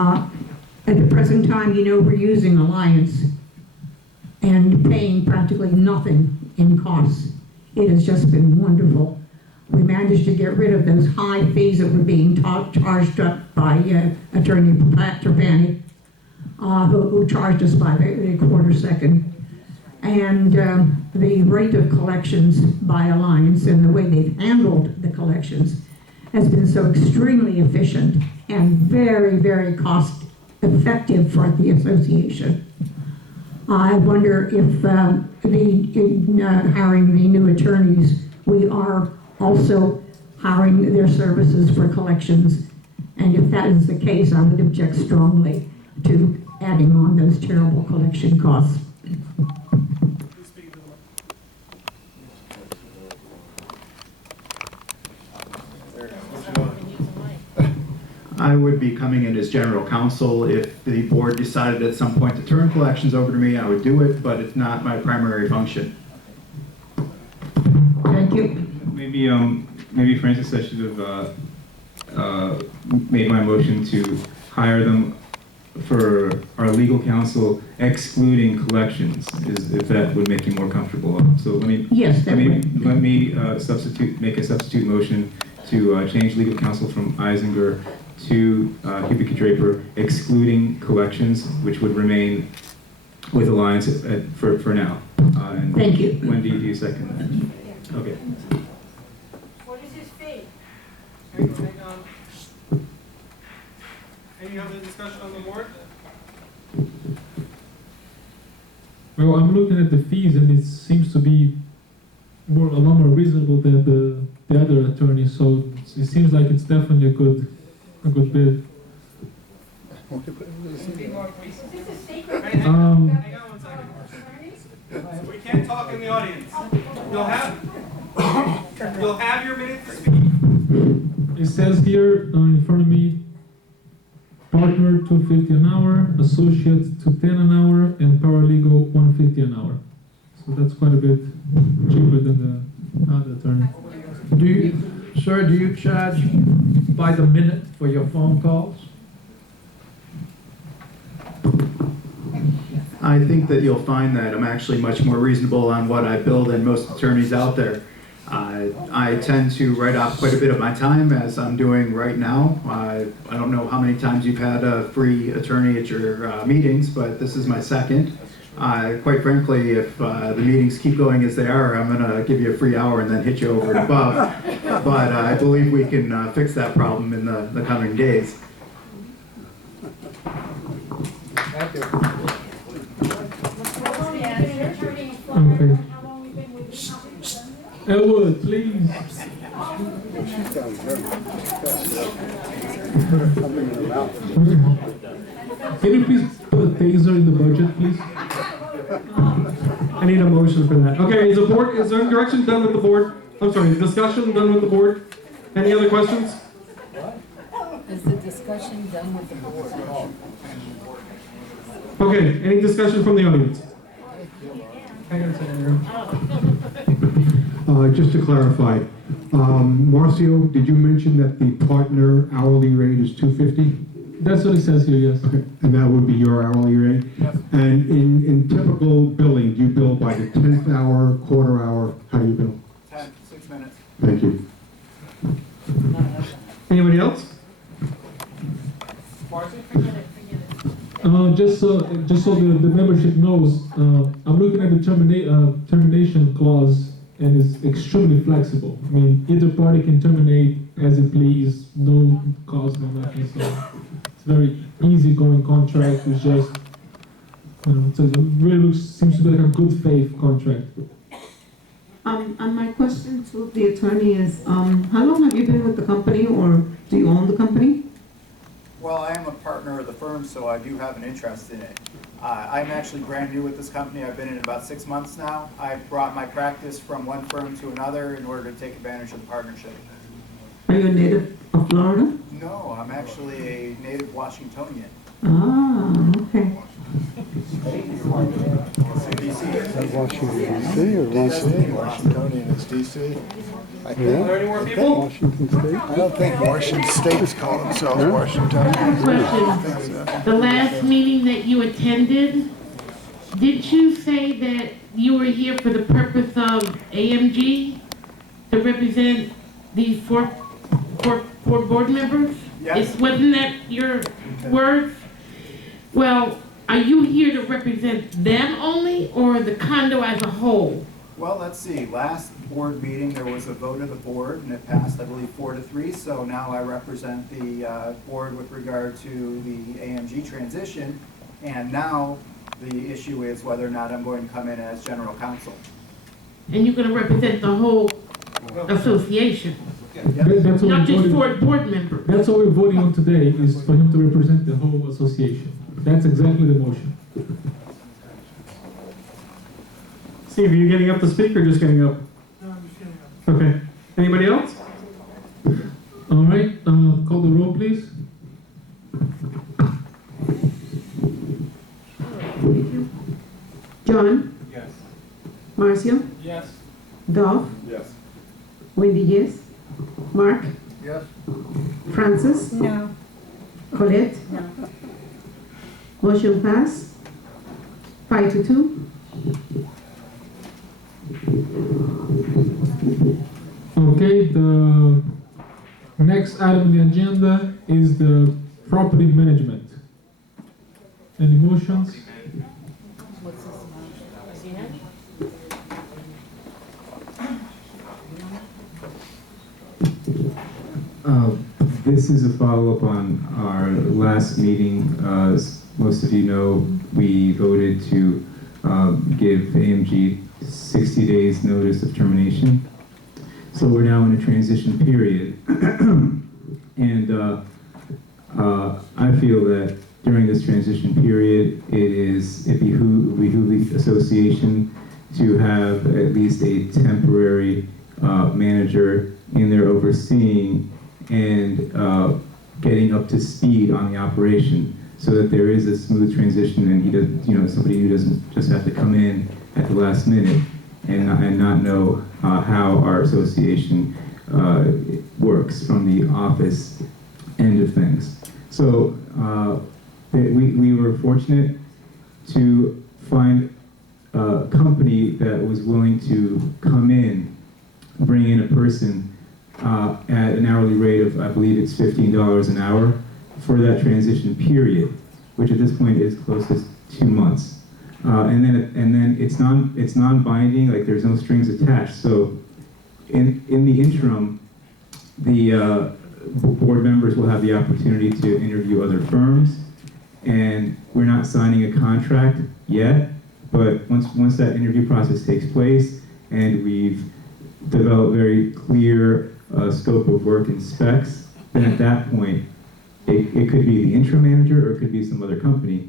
At the present time, we're using Alliance and paying practically nothing in costs. It has just been wonderful. We managed to get rid of those high fees that were being charged up by Attorney Trapani, who charged us by the quarter second. And the rate of collections by Alliance and the way they've handled the collections has been so extremely efficient and very, very cost effective for the association. I wonder if hiring the new attorneys, we are also hiring their services for collections. And if that is the case, I would object strongly to adding on those terrible collection costs. I would be coming in as general counsel. If the board decided at some point to turn collections over to me, I would do it, but it's not my primary function. Thank you. Maybe Francis, I should have made my motion to hire them for our legal counsel, excluding collections, if that would make you more comfortable. So let me make a substitute motion to change legal counsel from Eisinger to Hubeke Draper, excluding collections, which would remain with Alliance for now. And thank you. Wendy, do you second that? Okay. What is his fee? Hang on. Any other discussion on the board? Well, I'm looking at the fees, and it seems to be a lot more reasonable than the other attorney. So it seems like it's definitely a good bid. Is this a secret? Hang on 1 second. We can't talk in the audience. You'll have your minute to speak. It says here in front of me, partner $250 an hour, associate $210 an hour, and paralegal $150 an hour. So that's quite a bit cheaper than the other attorney. Sir, do you charge by the minute for your phone calls? I think that you'll find that I'm actually much more reasonable on what I bill than most attorneys out there. I tend to write off quite a bit of my time, as I'm doing right now. I don't know how many times you've had a free attorney at your meetings, but this is my second. Quite frankly, if the meetings keep going as they are, I'm going to give you a free hour and then hit you over and above. But I believe we can fix that problem in the coming days. Thank you. Okay. Elwood, please. Can you please put a taser in the budget, please? I need a motion for that. Okay, is there direction done with the board? I'm sorry, discussion done with the board? Any other questions? Is the discussion done with the board? Okay, any discussion from the audience? Just to clarify, Marcio, did you mention that the partner hourly rate is $250? That's what it says here, yes. Okay. And that would be your hourly rate? Yes. And in typical billing, do you bill by the 10th hour, quarter hour? How do you bill? 6 minutes. Thank you. Anybody else? Just so the membership knows, I'm looking at the termination clause, and it's extremely flexible. I mean, either party can terminate as it please, no cause, no nothing. So it's a very easy-going contract. It's just, it really seems to be like a good faith contract. And my question to the attorney is, how long have you been with the company, or do you own the company? Well, I am a partner of the firm, so I do have an interest in it. I'm actually brand new with this company. I've been in it about 6 months now. I brought my practice from one firm to another in order to take advantage of the partnership. Are you a native of Florida? No, I'm actually a native Washingtonian. Ah, okay. DC. At Washington DC or Washington? Washingtonian is DC. Are there any more people? Washington State? I don't think Washington State's call themselves Washingtonians. Question. The last meeting that you attended, did you say that you were here for the purpose of AMG to represent these four board members? Yes. Wasn't that your words? Well, are you here to represent them only or the condo as a whole? Well, let's see, last board meeting, there was a vote of the board, and it passed, I believe, 4-3, so now I represent the board with regard to the AMG transition, and now the issue is whether or not I'm going to come in as general counsel. And you're gonna represent the whole association, That's what not we're just voting- four board members? That's what we're voting on today, is for him to represent the whole association. That's exactly the motion. Steve, are you getting up to speak or just getting up? No, I'm just kidding. Okay. Anybody else? All right, call the roll, please. John, Yes. Marcio, Yes. Dov, Yes. Wendy, yes. Mark, Yes. Francis, No. Colette, No. motion pass. 5-2. Okay, the next item on the agenda is the property management. Any motions? What's this amount? This is a follow-up on our last meeting. As most of you know, we voted to give AMG 60 days notice of termination. So we're now in a transition period. And I feel that during this transition period, it behooves the association to have at least a temporary manager in there overseeing and getting up to speed on the operation, so that there is a smooth transition and he does, somebody who doesn't just have to come in at the last minute and not know how our association works from the office end of things. So we were fortunate to find a company that was willing to come in, bring in a person at an hourly rate of, I believe it's $15 an hour for that transition period, which at this point is close to 2 months. And then it's non-binding, like there's no strings attached. So in the interim, the board members will have the opportunity to interview other firms, and we're not signing a contract yet, but once that interview process takes place and we've developed very clear scope of work and specs, then at that point, it could be the interim manager or it could be some other company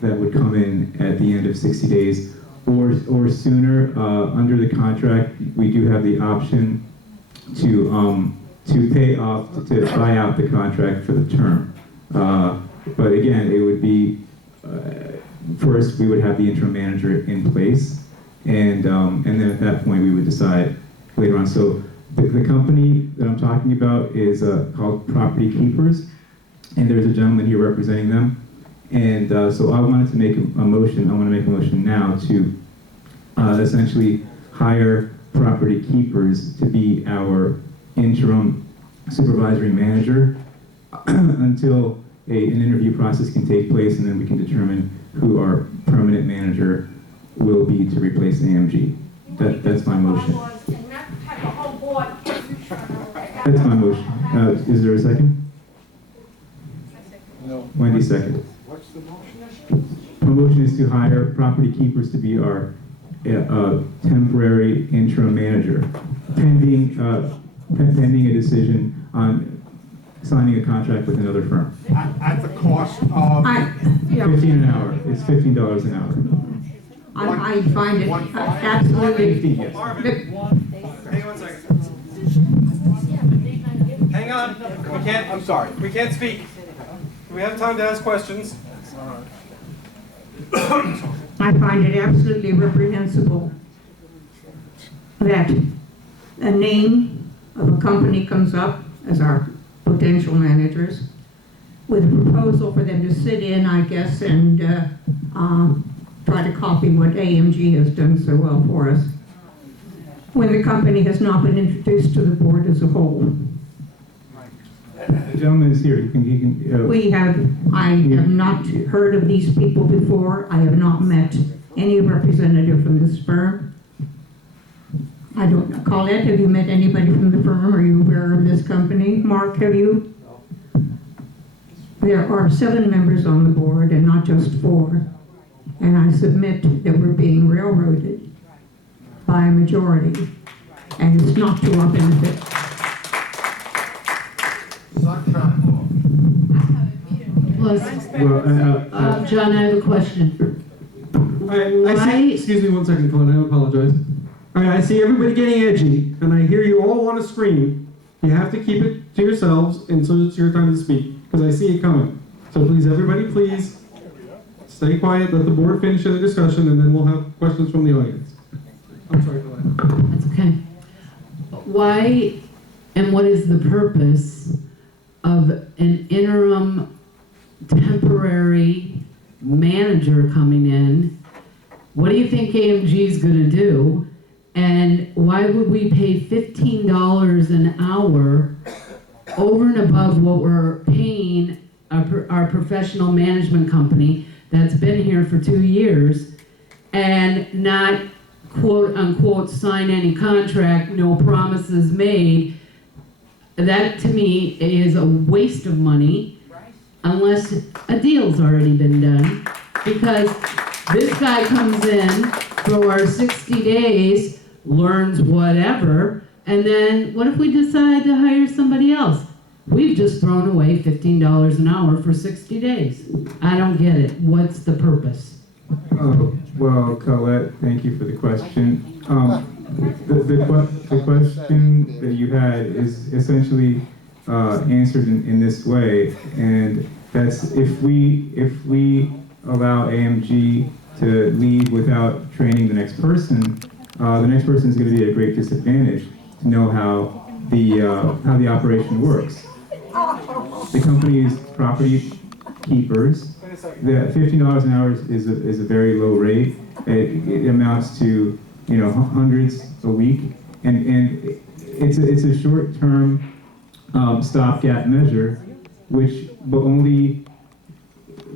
that would come in at the end of 60 days or sooner. Under the contract, we do have the option to buy out the contract for the term. But again, it would be, first we would have the interim manager in place, and then at that point we would decide later on. So the company that I'm talking about is called Property Keepers, and there's a gentleman here representing them. And so I wanted to make a motion. I want to make a motion now to essentially hire Property Keepers to be our interim supervisory manager until an interview process can take place, and then we can determine who our permanent manager will be to replace AMG. That's my motion. That's my motion. Is there a second? No. Wendy, second. What's the motion? My motion is to hire Property Keepers to be our temporary interim manager, pending a decision on signing a contract with another firm. At the cost of? 15 an hour. It's $15 an hour. I find it absolutely. 50, yes. Marvin, hang on 1 second. Hang on, we can't. I'm sorry. We can't speak. We have time to ask questions. I find it absolutely reprehensible that a name of a company comes up as our potential managers with a proposal for them to sit in, I guess, and try to copy what AMG has done so well for us, when the company has not been introduced to the board as a whole. The gentleman is here. I have not heard of these people before. I have not met any representative from this firm. I don't know. Colette, have you met anybody from the firm? Are you aware of this company? Mark, have you? There are 7 members on the board and not just 4. And I submit that we're being railroaded by a majority, and it's not to our benefit. John, I have a question. Excuse me 1 second, Colin, I apologize. All right, I see everybody getting edgy, and I hear you all want to scream. You have to keep it to yourselves, and so it's your time to speak, because I see it coming. So please, everybody, please, stay quiet, let the board finish their discussion, and then we'll have questions from the audience. I'm sorry, Colin. That's okay. Why and what is the purpose of an interim temporary manager coming in? What do you think AMG is going to do? And why would we pay $15 an hour over and above what we're paying our professional management company that's been here for 2 years and not quote unquote sign any contract, no promises made? That to me is a waste of money unless a deal's already been done, because this guy comes in for our 60 days, learns whatever, and then what if we decide to hire somebody else? We've just thrown away $15 an hour for 60 days. I don't get it. What's the purpose? Oh, well, Colette, thank you for the question. The question that you had is essentially answered in this way, and that's if we allow AMG to leave without training the next person is going to be at a great disadvantage to know how the operation works. The company's property keepers, the $15 an hour is a very low rate. It amounts to hundreds a week, and it's a short-term stopgap measure, which will only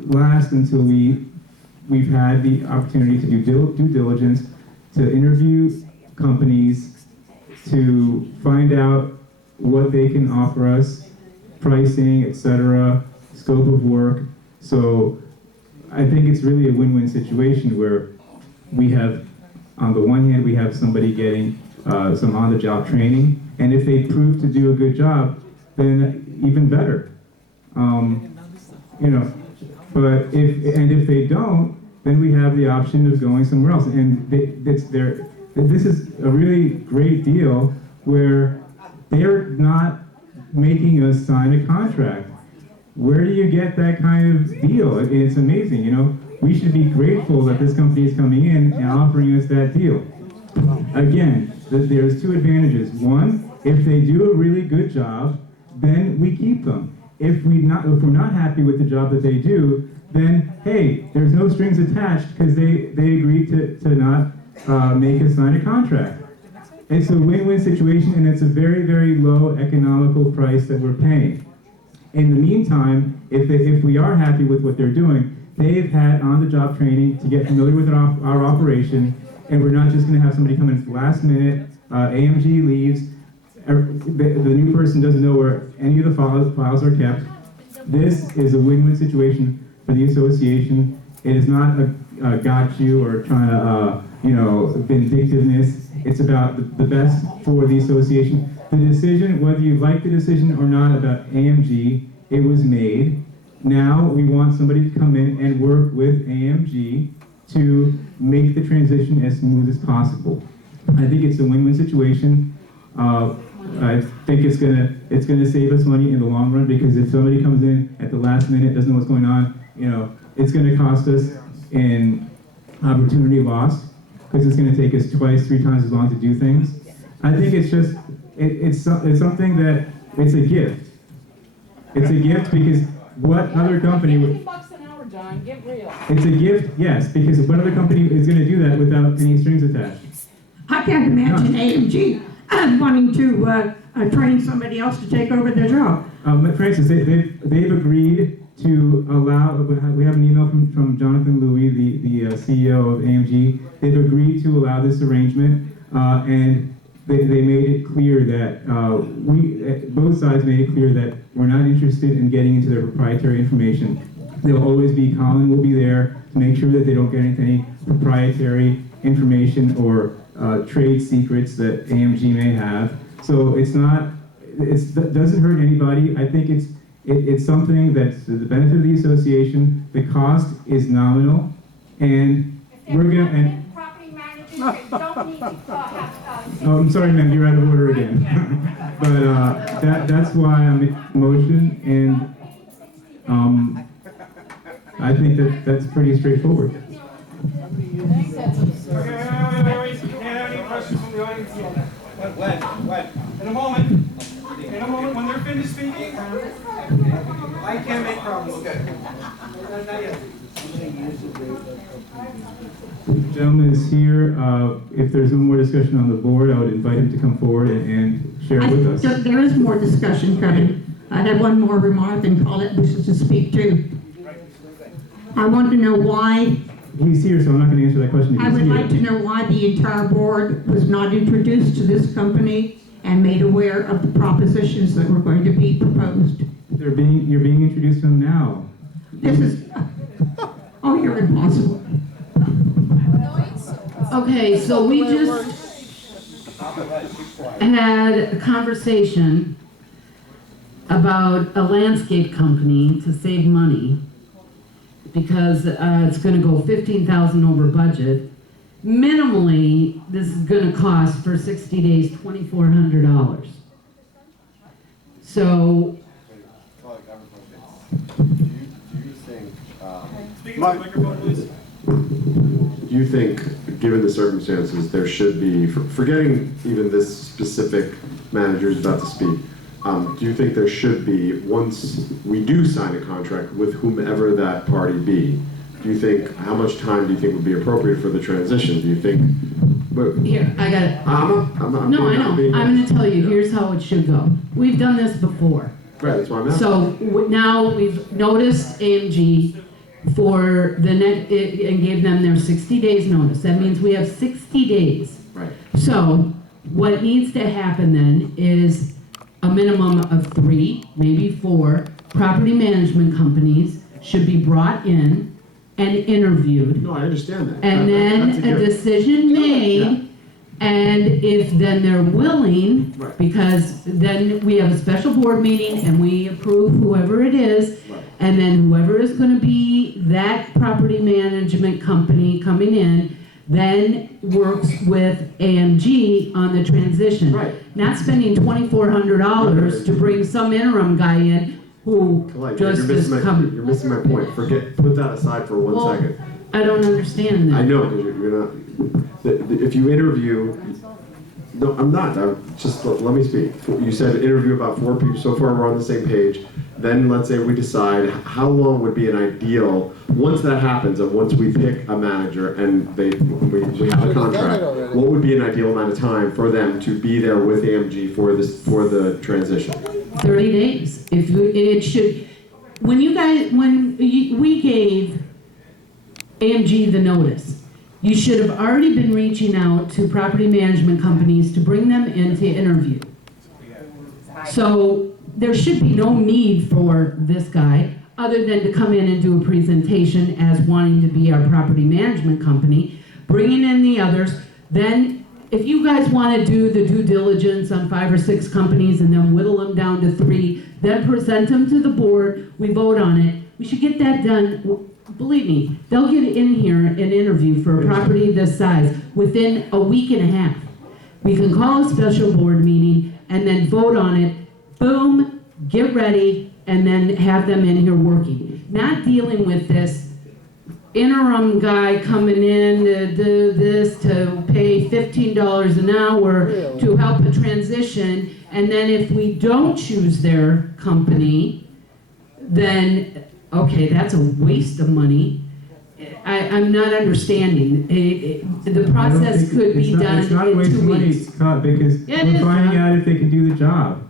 last until we've had the opportunity to do due diligence, to interview companies, to find out what they can offer us, pricing, etc., scope of work. So I think it's really a win-win situation where we have, on the one hand, we have somebody getting some on-the-job training, and if they prove to do a good job, then even better. But if they don't, then we have the option of going somewhere else. And this is a really great deal where they're not making us sign a contract. Where do you get that kind of deal? It's amazing, We should be grateful that this company is coming in and offering us that deal. Again, there's 2 advantages. One, if they do a really good job, then we keep them. If we're not happy with the job that they do, then hey, there's no strings attached because they agreed to not make us sign a contract. It's a win-win situation, and it's a very, very low economical price that we're paying. In the meantime, if we are happy with what they're doing, they've had on-the-job training to get familiar with our operation, and we're not just going to have somebody come in at the last minute, AMG leaves, the new person doesn't know where any of the files are kept. This is a win-win situation for the association. It is not a got you or trying to, vindictiveness. It's about the best for the association. The decision, whether you like the decision or not about AMG, it was made. Now we want somebody to come in and work with AMG to make the transition as smooth as possible. I think it's a win-win situation. I think it's gonna save us money in the long run, because if somebody comes in at the last minute, doesn't know what's going on, it's gonna cost us in opportunity lost, because it's gonna take us twice, 3 times as long to do things. I think it's just, it's something that, it's a gift. It's a gift because what other company would, $50 an hour, John, get real. it's a gift, yes, because what other company is gonna do that without any strings attached? I can't imagine AMG wanting to train somebody else to take over their job. Francis, they've agreed to allow, we have an email from Jonathan Louis, the CEO of AMG. They've agreed to allow this arrangement, and they made it clear that, both sides made it clear that we're not interested in getting into their proprietary information. They'll always be, Colin will be there to make sure that they don't get into any proprietary information or trade secrets that AMG may have. So it doesn't hurt anybody. I think it's something that's to the benefit of the association. The cost is nominal, and we're gonna. Property managers that don't need to have. Oh, I'm sorry, ma'am. You're out of order again. But that's why I'm in motion, and I think that's pretty straightforward. Okay, wait. Can't have any questions from the audience yet. When? In a moment, when they're finished speaking, I can't make problems. Okay. Not yet. The gentleman is here. If there's no more discussion on the board, I would invite him to come forward and share with us. There is more discussion coming. I have one more remark and Colette wishes to speak too. I want to know why. He's here, so I'm not going to answer that question. I would like to know why the entire board was not introduced to this company and made aware of the propositions that were going to be proposed. You're being introduced to him now. This is, oh, you're impossible. Okay, so we just had a conversation about a landscape company to save money because it's gonna go 15,000 over budget. Minimally, this is gonna cost for 60 days, $2,400. So, Do you think, Speak into the microphone, please. do you think, given the circumstances, there should be, forgetting even this specific manager who's about to speak, do you think there should be, once we do sign a contract with whomever that party be, do you think, how much time do you think would be appropriate for the transition? Do you think? here, I got it. I'm No, I know. I'm gonna tell you, here's how it should go. We've done this before. Right, that's why I'm asking. So now we've noticed AMG for the net, and gave them their 60 days notice. That means we have 60 days. Right. So what needs to happen then is a minimum of 3, maybe 4 property management companies should be brought in and interviewed. No, I understand that. And then a decision made, and if then they're willing, Right. because then we have a special board meeting and we approve whoever it is, Right. and then whoever is gonna be that property management company coming in, then works with AMG on the transition. Right. Not spending $2,400 to bring some interim guy in who Like, just is coming. you're missing my point. Put that aside for one Well, second. I don't understand that. I know, because you're not, if you interview, no, I'm not, just let me speak. You said interview about 4 people, so far we're on the same page. Then let's say we decide, how long would be an ideal, once that happens, and once we pick a manager and we have a contract, what would be an ideal amount of time for them to be there with AMG for the transition? 30 days. If you, it should, when we gave AMG the notice, you should have already been reaching out to property management companies to bring them in to interview. So there should be no need for this guy, other than to come in and do a presentation as wanting to be our property management company, bringing in the others. Then, if you guys want to do the due diligence on 5 or 6 companies and then whittle them down to 3, then present them to the board, we vote on it. We should get that done. Believe me, they'll get in here and interview for a property this size within a week and a half. We can call a special board meeting and then vote on it. Boom, get ready, and then have them in here working. Not dealing with this interim guy coming in to do this, to pay $15 an hour to help a transition, and then if we don't choose their company, then, okay, that's a waste of money. I'm not understanding. The process could be done It's not a in waste 2 of money, weeks. Scott, because Yeah, it we're is, finding John. out if they can do the job.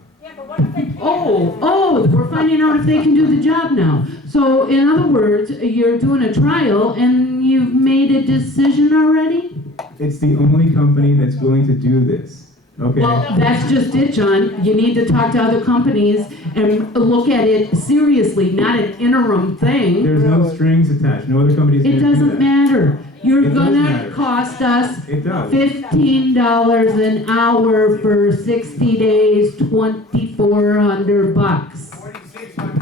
Oh, we're finding out if they can do the job now. So in other words, you're doing a trial and you've made a decision already? It's the only company that's willing to do this, okay? Well, that's just it, John. You need to talk to other companies and look at it seriously, not an interim thing. There's no strings attached, no other company's gonna It do that. doesn't matter. You're It does gonna matter. cost us It does. $15 an hour for 60 days, $2,400.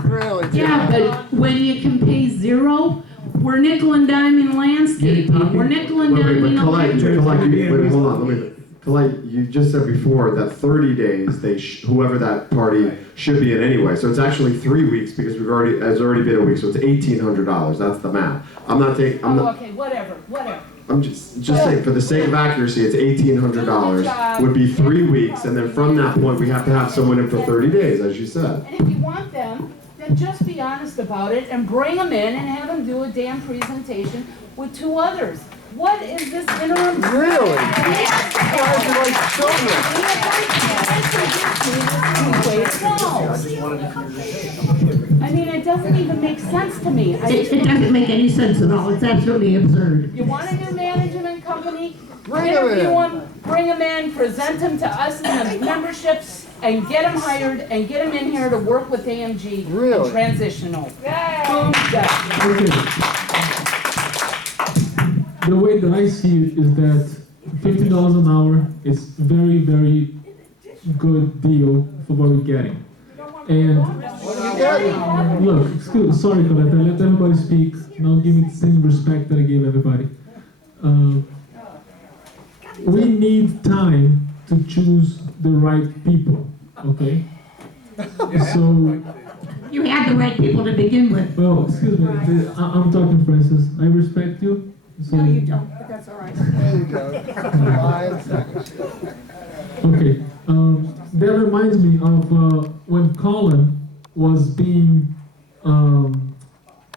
Really? Yeah, but when you can pay zero, we're nickel and diming landscaping, we're nickel and Wait, diming Colette, electric. wait, hold on, let me, Colette, you just said before that 30 days, whoever that party should be in anyway, so it's actually 3 weeks because it's already been a week, so it's $1,800, that's the math. I'm not, okay, whatever. I'm just saying, for the sake of accuracy, it's $1,800, would be 3 weeks, and then from that point, we have to have someone in for 30 days, as you said. And if you want them, then just be honest about it and bring them in and have them do a damn presentation with 2 others. What is this interim? Really? Yes. Guys are like I mean, it doesn't even make sense to me. It doesn't make any sense at all. It's absolutely absurd. You want a new management company? Bring 'em Interview in. them, bring them in, present them to us in the memberships, and get them hired, and get them in here to work with AMG Really? and transitional. Boom, done. Okay. The way that I see it is that $15 an hour is very, very good deal for what we're getting. And look, sorry, Colette, I let everybody speak. Now give me the same respect that I gave everybody. We need time to choose the right people, okay? So, You had the right people to begin with. well, excuse me, I'm talking, Francis. I respect you. So, No, you don't, but that's all right. There you go. 5 seconds. okay, that reminds me of when Colin was being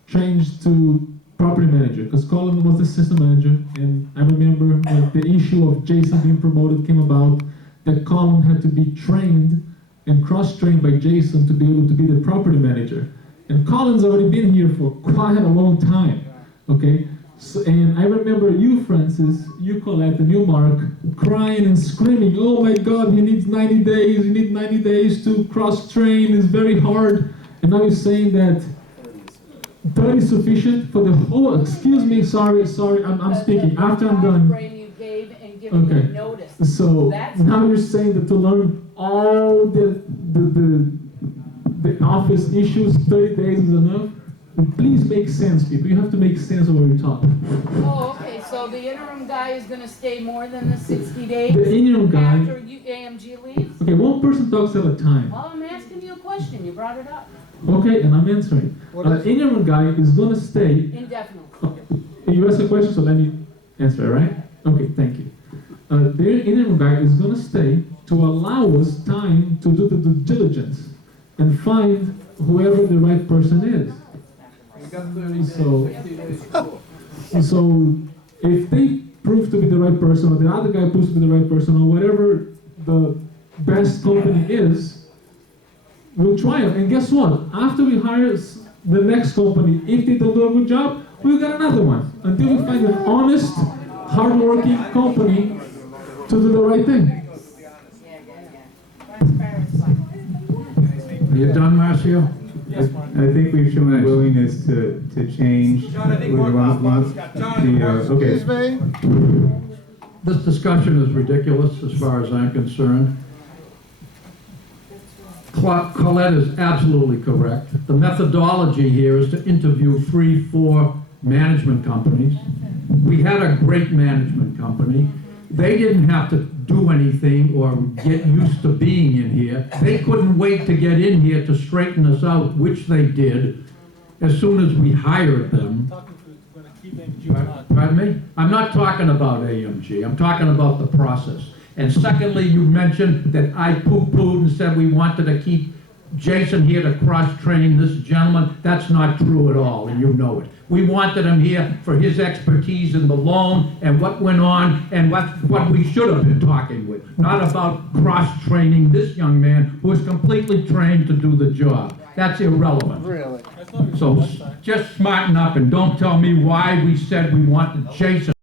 changed to property manager, because Colin was the assistant manager, and I remember when the issue of Jason being promoted came about, that Colin had to be trained and cross-trained by Jason to be able to be the property manager. And Colin's already been here for quite a long time, okay? So, and I remember you, Francis, you, Colette, and you, Mark, crying and screaming, oh my God, he needs 90 days, you need 90 days to cross-train, it's very hard. And now you're saying that 30 is sufficient for the whole, excuse me, sorry, I'm speaking, after I'm done. Frame you gave and giving Okay. them notice. So That's- now you're saying that to learn all the office issues, 30 days is enough? Please make sense, people. You have to make sense of what you're talking. Oh, okay, so the interim guy is gonna stay more than the 60 days? The interim guy- After AMG leaves? Okay, one person talks at a time. Well, I'm asking you a question, you brought it up. Okay, and I'm answering. Interim guy is gonna stay. Indefinitely. You asked a question, so let me answer it, right? Okay, thank you. The interim guy is gonna stay to allow us time to do the due diligence and find whoever the right person is. So if they prove to be the right person, or the other guy proves to be the right person, or whatever the best company is, we'll try it. And guess what? After we hire the next company, if they don't do a good job, we'll get another one. Until we find an honest, hardworking company to do the right thing. Are you done, Marcio? I think we've shown a willingness to change. John, I think Mark wants Scott. John, Okay. Excuse me? This discussion is ridiculous as far as I'm concerned. Colette is absolutely correct. The methodology here is to interview 3, 4 management companies. We had a great management company. They didn't have to do anything or get used to being in here. They couldn't wait to get in here to straighten us out, which they did as soon as we hired them. Pardon me? I'm not talking about AMG, I'm talking about the process. And secondly, you mentioned that I poo-pooed and said we wanted to keep Jason here to cross-train this gentleman. That's not true at all, and you know it. We wanted him here for his expertise in the loan and what went on and what we should have been talking with, not about cross-training this young man who is completely trained to do the job. That's irrelevant. Really? So just smarten up and don't tell me why we said we wanted Jason